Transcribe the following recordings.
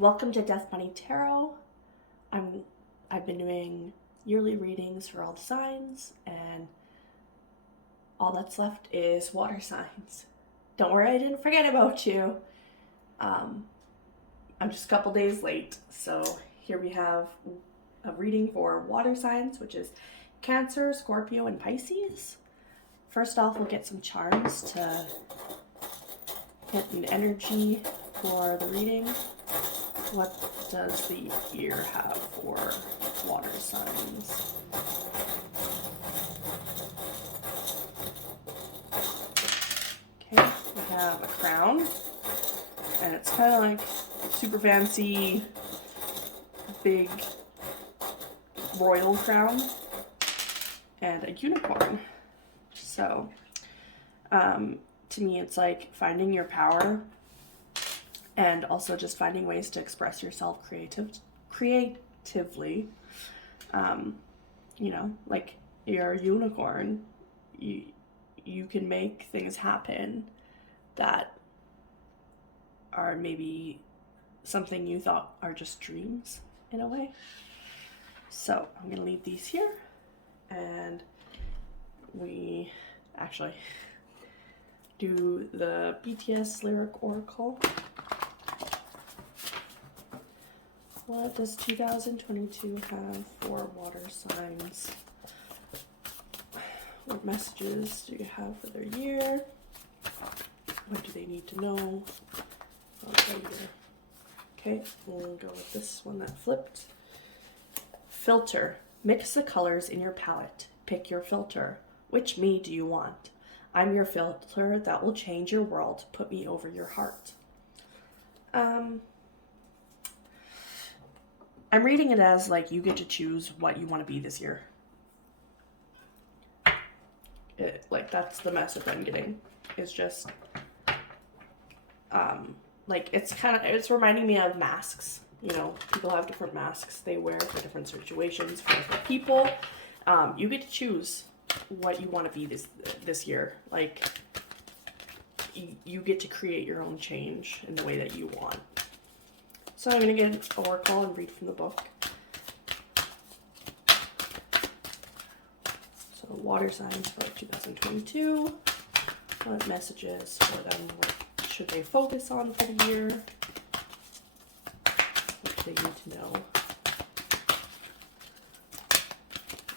Welcome to Death Bunny Tarot. I've been doing yearly readings for all the signs, and all that's left is water signs. Don't worry, I didn't forget about you. I'm just a couple days late, so here we have a reading for water signs, which is Cancer, Scorpio, and Pisces. First off, we'll get some charms to get an energy for the reading. What does the year have for water signs? Okay, we have a crown, and it's kind of like super fancy, big royal crown, and a unicorn. So, to me, it's like finding your power, and also just finding ways to express yourself creatively. Like you're a unicorn, you can make things happen that are maybe something you thought are just dreams in a way. So I'm gonna leave these here, and we actually do the BTS lyric oracle. What does 2022 have for water signs? What messages do you have for their year? What do they need to know about their year? Okay, we'll go with this one that flipped. Filter. Mix the colors in your palette. Pick your filter. Which me do you want? I'm your filter that will change your world. Put me over your heart. I'm reading it as like you get to choose what you want to be this year. That's the message I'm getting. It's just it's reminding me of masks. You know, people have different masks they wear for different situations, for different people. You get to choose what you want to be this year. Like you get to create your own change in the way that you want. So I'm going to get an oracle and read from the book. So water signs for 2022. What messages for them? What should they focus on for the year? What do they need to know?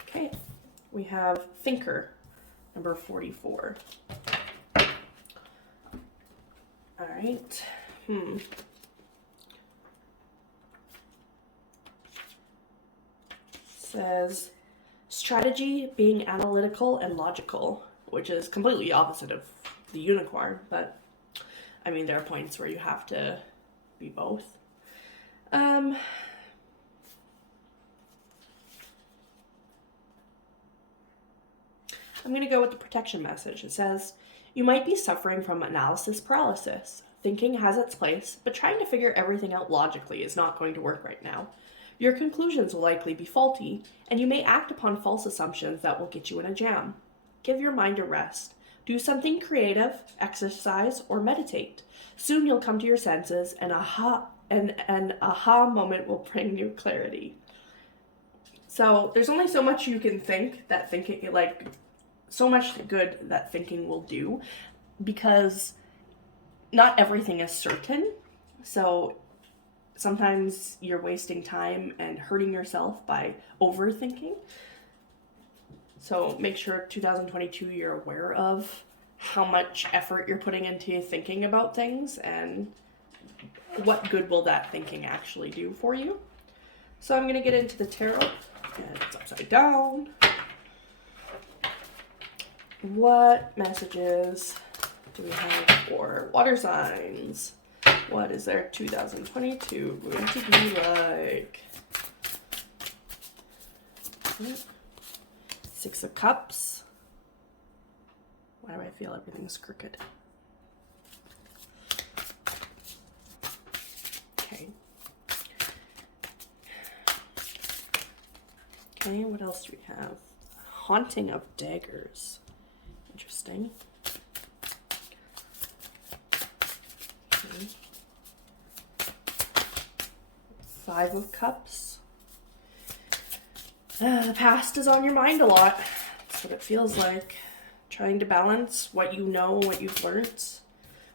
Okay, we have Thinker, number 44. All right. Says strategy, being analytical and logical, which is completely opposite of the unicorn, but I mean there are points where you have to be both. I'm gonna go with the protection message. It says, you might be suffering from analysis paralysis. Thinking has its place, but trying to figure everything out logically is not going to work right now. Your conclusions will likely be faulty, and you may act upon false assumptions that will get you in a jam. Give your mind a rest. Do something creative, exercise, or meditate. Soon you'll come to your senses, and an aha moment will bring you clarity. So there's only so much you can think that thinking, so much good that thinking will do, because not everything is certain. So sometimes you're wasting time and hurting yourself by overthinking. So make sure 2022 you're aware of how much effort you're putting into thinking about things and what good will that thinking actually do for you. So I'm going to get into the tarot, and it's upside down. What messages do we have for water signs? What is their 2022 going to be like? Six of Cups. Why do I feel everything's crooked? Okay. Okay, what else do we have? Haunting of Daggers. Interesting. Okay. Five of Cups. The past is on your mind a lot. That's what it feels like. Trying to balance what you know, what you've learned,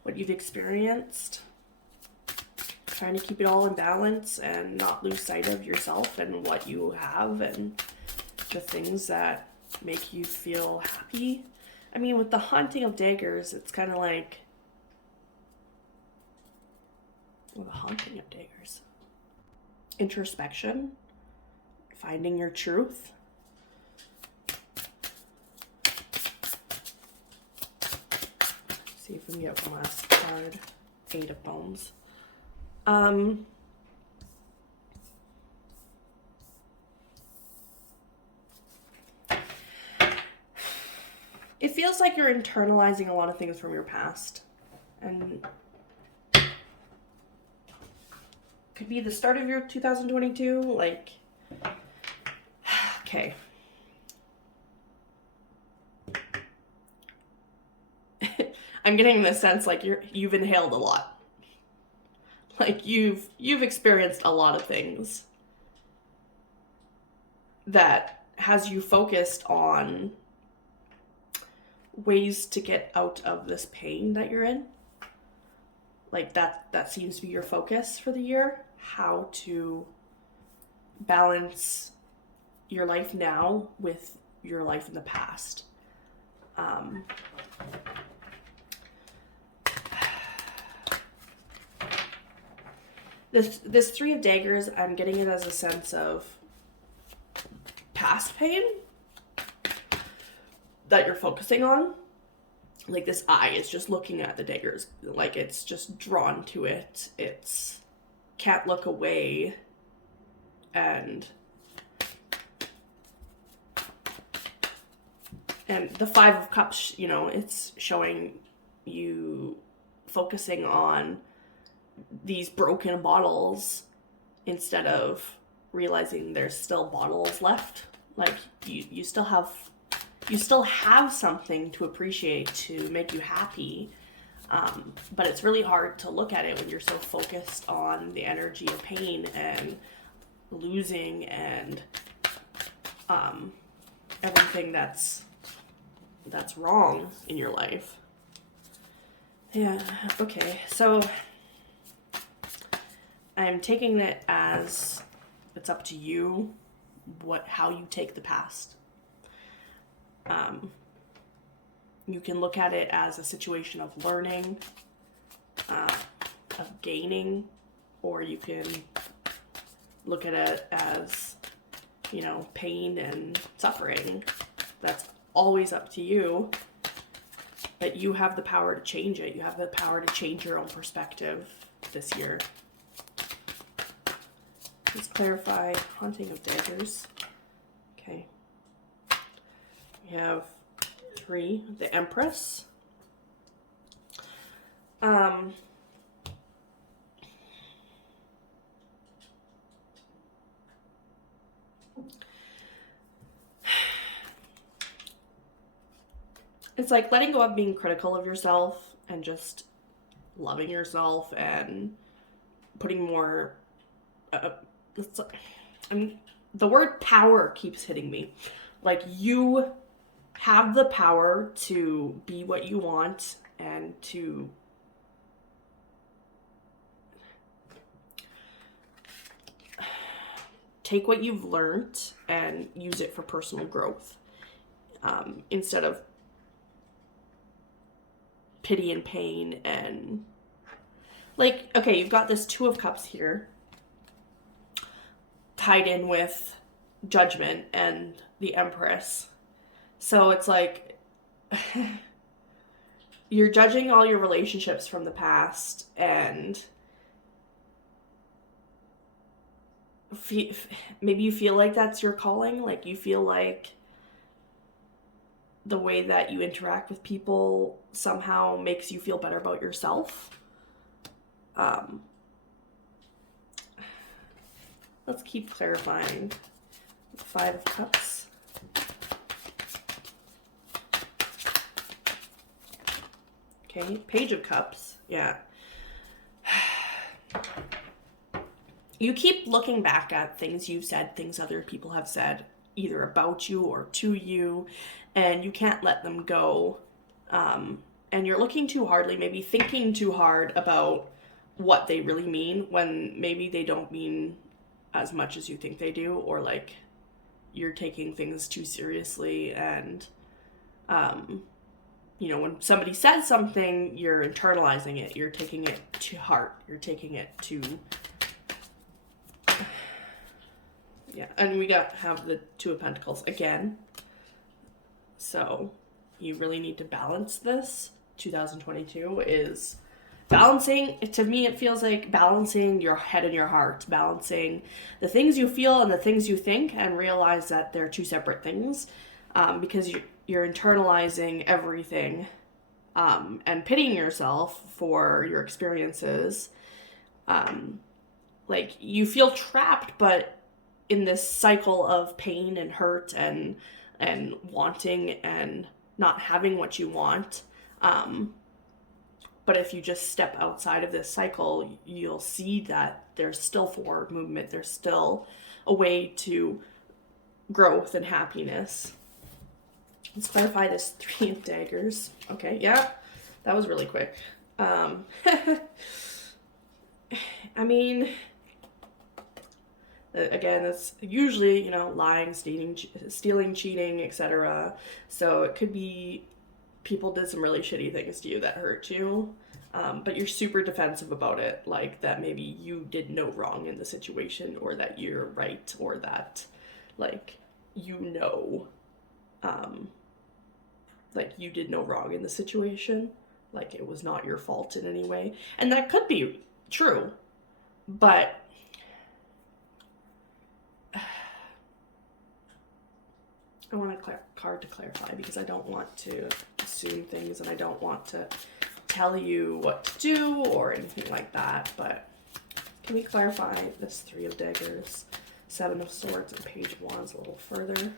what you've experienced. Trying to keep it all in balance and not lose sight of yourself and what you have and the things that make you feel happy. I mean, with the Haunting of Daggers, it's kind of like... Well, the Haunting of Daggers. Introspection. Finding your truth. See if we can get one last card. Eight of Bones. It feels like you're internalizing a lot of things from your past. And could be the start of your 2022, like, okay. I'm getting the sense like you've inhaled a lot. Like you've experienced a lot of things that has you focused on ways to get out of this pain that you're in. Like that seems to be your focus for the year. How to balance your life now with your life in the past. This Three of Daggers, I'm getting it as a sense of past pain that you're focusing on. Like this eye is just looking at the daggers. Like it's just drawn to it. It's can't look away. And the Five of Cups, you know, it's showing you focusing on these broken bottles instead of realizing there's still bottles left. Like you still have something to appreciate to make you happy, but it's really hard to look at it when you're so focused on the energy of pain and losing and everything that's wrong in your life. Yeah, okay, so I'm taking it as it's up to you how you take the past. You can look at it as a situation of learning, of gaining, or you can look at it as, you know, pain and suffering. That's always up to you, but you have the power to change it. You have the power to change your own perspective this year. Let's clarify Haunting of Daggers. Okay. We have 3, the Empress. It's like letting go of being critical of yourself and just loving yourself and putting more the word power keeps hitting me. Like you have the power to be what you want and to take what you've learned and use it for personal growth, instead of pity and pain. And like, okay, you've got this Two of Cups here tied in with Judgment and the Empress. So it's like you're judging all your relationships from the past and maybe you feel like that's your calling. Like you feel like the way that you interact with people somehow makes you feel better about yourself. Let's keep clarifying. Five of Cups. Okay, Page of Cups. Yeah. you keep looking back at things you've said, things other people have said, either about you or to you, and you can't let them go. And you're looking too hardly, maybe thinking too hard about what they really mean when maybe they don't mean as much as you think they do, or like you're taking things too seriously. And when somebody says something, you're internalizing it, you're taking it to heart, you're taking it to and we have the Two of Pentacles again. So you really need to balance this. 2022 is balancing. To me, it feels like balancing your head and your heart, balancing the things you feel and the things you think, and realize that they're two separate things, because you're internalizing everything, and pitying yourself for your experiences. Like you feel trapped, but in this cycle of pain and hurt and wanting and not having what you want. But if you just step outside of this cycle, you'll see that there's still forward movement. There's still a way to growth and happiness. Let's clarify this Three of Daggers. Okay, yeah, that was really quick. I mean, again, it's usually, lying, stealing, cheating, etc. So it could be people did some really shitty things to you that hurt you, but you're super defensive about it, like that maybe you did no wrong in the situation, or that you're right, or that, like, like you did no wrong in the situation, like it was not your fault in any way. And that could be true, but I want a card to clarify, because I don't want to assume things, and I don't want to tell you what to do or anything like that. But can we clarify this Three of Daggers, Seven of Swords, and Page of Wands a little further?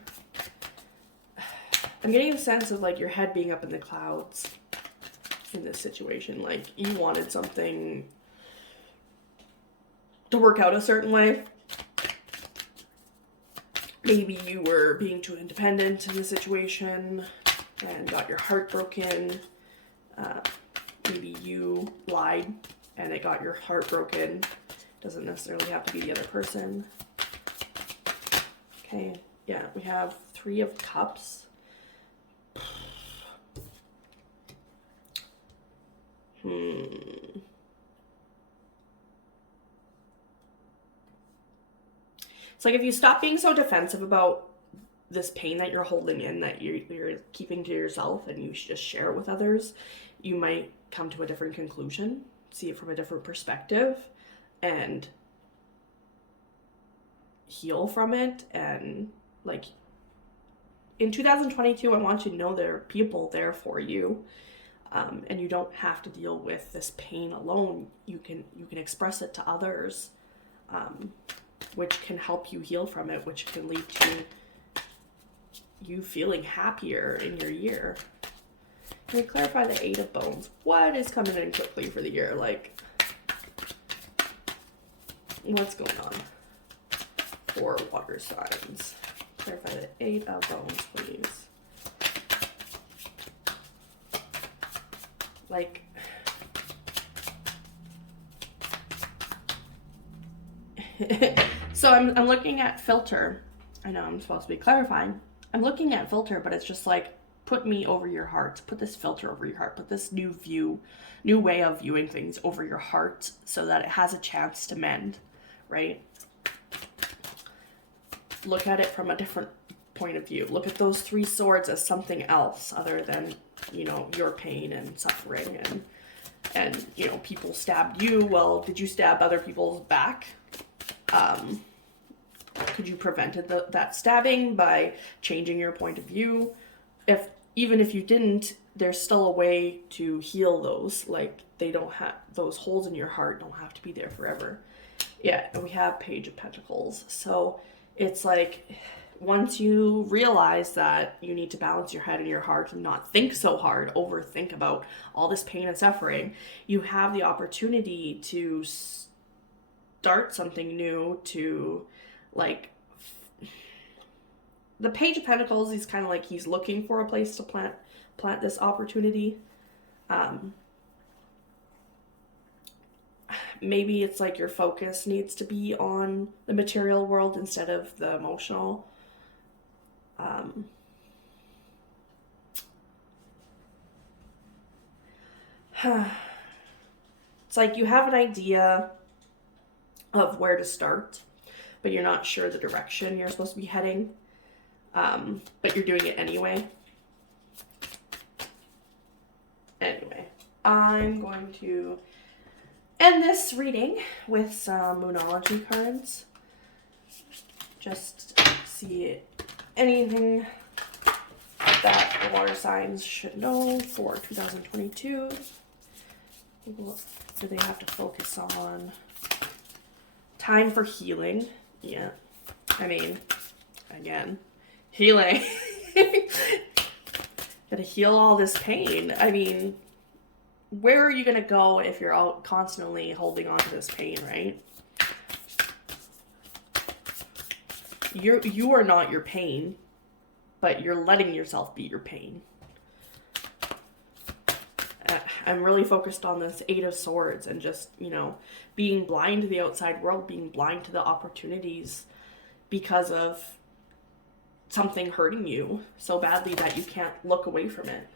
I'm getting a sense of like your head being up in the clouds in this situation. Like you wanted something to work out a certain way. Maybe you were being too independent in the situation and got your heart broken. Maybe you lied and it got your heart broken. Doesn't necessarily have to be the other person. Okay, yeah, we have Three of Cups. It's like if you stop being so defensive about this pain that you're holding in, that you're keeping to yourself, and you should just share it with others, you might come to a different conclusion, see it from a different perspective, and heal from it. And like in 2022, I want you to know there are people there for you, and you don't have to deal with this pain alone. You can express it to others, which can help you heal from it, which can lead to you feeling happier in your year. Can we clarify the Eight of Bones? What is coming in quickly for the year? Like, what's going on for water signs? Clarify the Eight of Bones, please. Like, so I'm looking at filter. I know I'm supposed to be clarifying. I'm looking at filter, but it's just like, put me over your heart. Put this filter over your heart. Put this new way of viewing things over your heart, so that it has a chance to mend, right? Look at it from a different point of view. Look at those Three Swords as something else other than, your pain and suffering, and people stabbed you. Well, did you stab other people's back? Could you prevented that stabbing by changing your point of view? Even if you didn't, there's still a way to heal those. Like, they don't have, those holes in your heart don't have to be there forever. Yeah, and we have Page of Pentacles. So it's like, once you realize that you need to balance your head and your heart and not think so hard, overthink about all this pain and suffering, you have the opportunity to start something new, to like the Page of Pentacles, he's kind of like he's looking for a place to plant this opportunity. Maybe it's like your focus needs to be on the material world instead of the emotional. It's like you have an idea of where to start, but you're not sure the direction you're supposed to be heading. But you're doing it anyway. Anyway, I'm going to end this reading with some Moonology cards. Just see anything that the water signs should know for 2022. What do they have to focus on? Time for healing. Yeah. I mean, again, healing. Gotta heal all this pain. I mean, where are you gonna go if you're out constantly holding on to this pain, right? You are not your pain, but you're letting yourself be your pain. I'm really focused on this Eight of Swords and just, being blind to the outside world, being blind to the opportunities because of something hurting you so badly that you can't look away from it.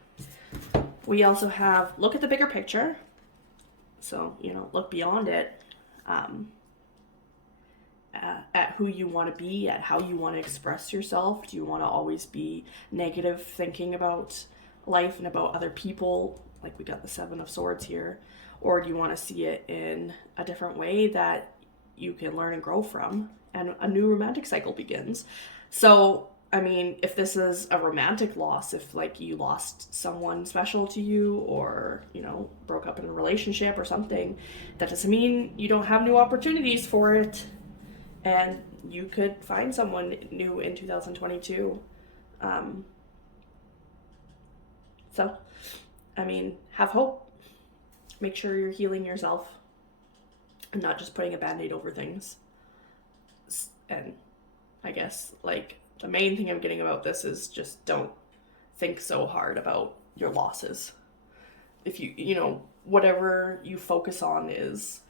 We also have look at the bigger picture. So, look beyond it. At who you want to be, at how you want to express yourself. Do you want to always be negative thinking about life and about other people? Like we got the Seven of Swords here. Or do you want to see it in a different way that you can learn and grow from, and a new romantic cycle begins? So, I mean, if this is a romantic loss, if like you lost someone special to you, or, broke up in a relationship or something, that doesn't mean you don't have new opportunities for it. And you could find someone new in 2022. So, I mean, have hope. Make sure you're healing yourself and not just putting a Band-Aid over things. And I guess, like, the main thing I'm getting about this is just don't think so hard about your losses. If whatever you focus on is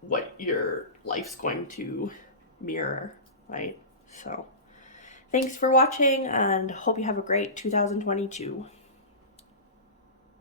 what your life's going to mirror, right? So, thanks for watching, and hope you have a great 2022.